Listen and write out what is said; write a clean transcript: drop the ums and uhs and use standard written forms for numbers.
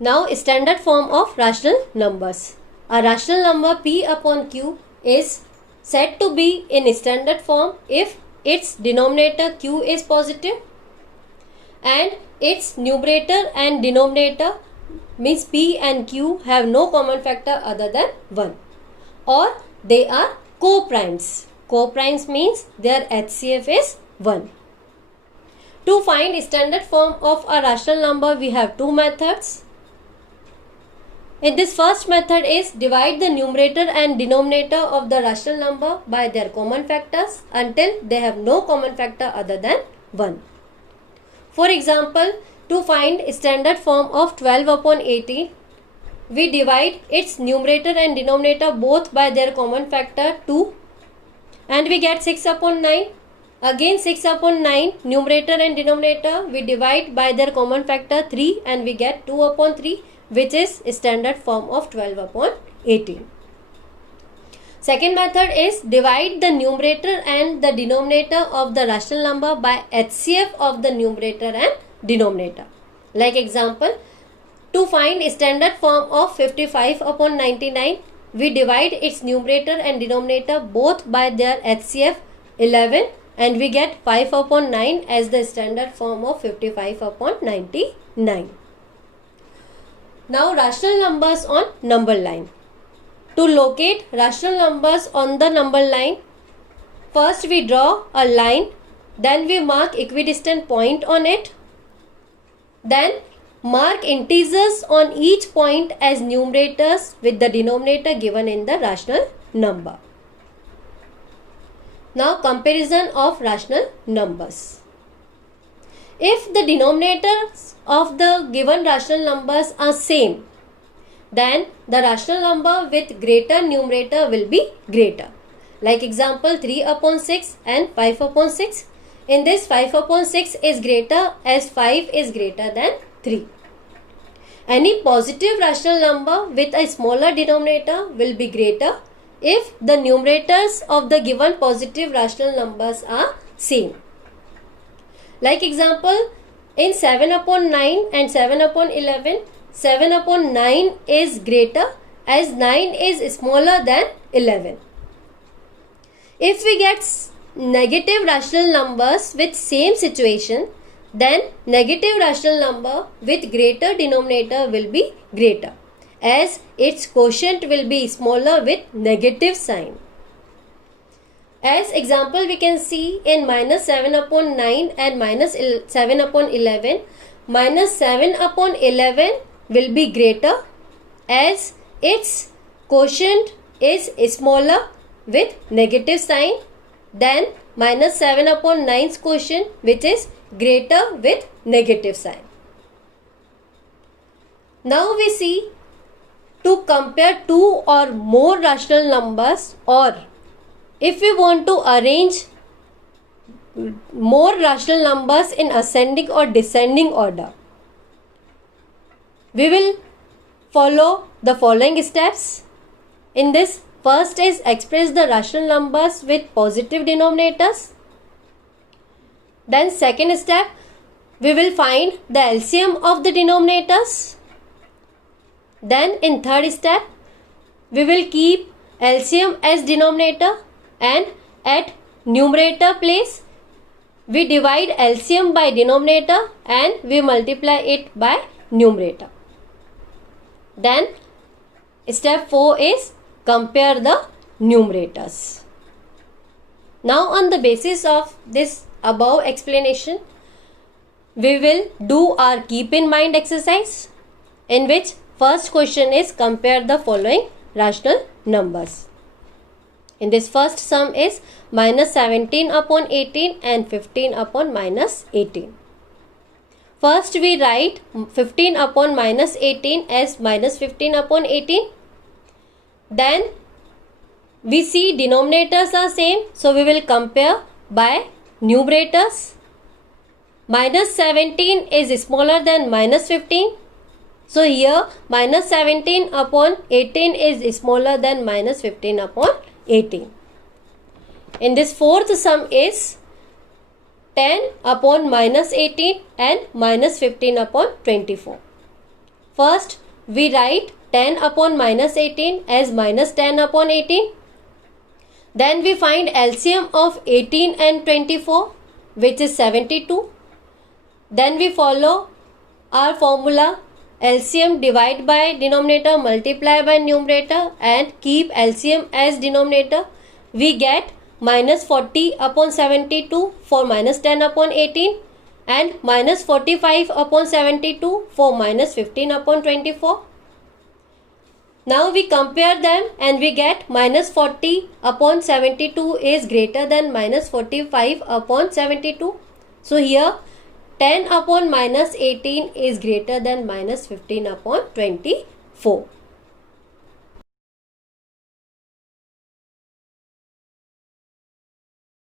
Now standard form of rational numbers. A rational number p upon q is said to be in standard form if its denominator q is positive and its numerator and denominator means p and q have no common factor other than 1, or they are co-primes. Co-primes means their HCF is 1. To find standard form of a rational number, we have two methods. In this first method is divide the numerator and denominator of the rational number by their common factors until they have no common factor other than 1. For example, to find standard form of 12 upon 18, we divide its numerator and denominator both by their common factor 2 and we get 6 upon 9. Again 6 upon 9, numerator and denominator we divide by their common factor 3 and we get 2 upon 3, which is standard form of 12 upon 18. Second method is divide the numerator and the denominator of the rational number by HCF of the numerator and denominator. Like example, to find standard form of 55 upon 99, we divide its numerator and denominator both by their HCF 11 and we get 5 upon 9 as the standard form of 55 upon 99. Now rational numbers on number line. To locate rational numbers on the number line, first we draw a line, then we mark equidistant point on it, then mark integers on each point as numerators with the denominator given in the rational number. Now comparison of rational numbers. If the denominators of the given rational numbers are same, then the rational number with greater numerator will be greater. Like example 3 upon 6 and 5 upon 6. In this 5 upon 6 is greater as 5 is greater than 3. Any positive rational number with a smaller denominator will be greater if the numerators of the given positive rational numbers are same. Like example, in 7 upon 9 and 7 upon 11, 7 upon 9 is greater as 9 is smaller than 11. If we get negative rational numbers with same situation, then negative rational number with greater denominator will be greater as its quotient will be smaller with negative sign. As example, we can see in minus 7 upon 9 and minus 7 upon 11, minus 7 upon 11 will be greater as its quotient is smaller with negative sign than minus 7 upon 9's quotient, which is greater with negative sign. Now we see to compare two or more rational numbers, or if we want to arrange more rational numbers in ascending or descending order, we will follow the following steps. In this, first is express the rational numbers with positive denominators. Then second step, we will find the LCM of the denominators. Then in third step, we will keep LCM as denominator and at numerator place, we divide LCM by denominator and we multiply it by numerator. Then step 4 is compare the numerators. Now on the basis of this above explanation, we will do our keep in mind exercise, in which first question is compare the following rational numbers. In this first sum is minus 17 upon 18 and 15 upon minus 18. First we write 15 upon minus 18 as minus 15 upon 18. Then we see denominators are same, so we will compare by numerators. Minus 17 is smaller than minus 15. So here minus 17 upon 18 is smaller than minus 15 upon 18. In this fourth sum is 10 upon minus 18 and minus 15 upon 24. First, we write 10 upon minus 18 as minus 10 upon 18. Then we find LCM of 18 and 24, which is 72. Then we follow our formula, LCM divide by denominator, multiply by numerator, and keep LCM as denominator. We get minus 40 upon 72 for minus 10 upon 18 and minus 45 upon 72 for minus 15 upon 24. Now we compare them and we get minus 40 upon 72 is greater than minus 45 upon 72. So here 10 upon minus 18 is greater than minus 15 upon 24.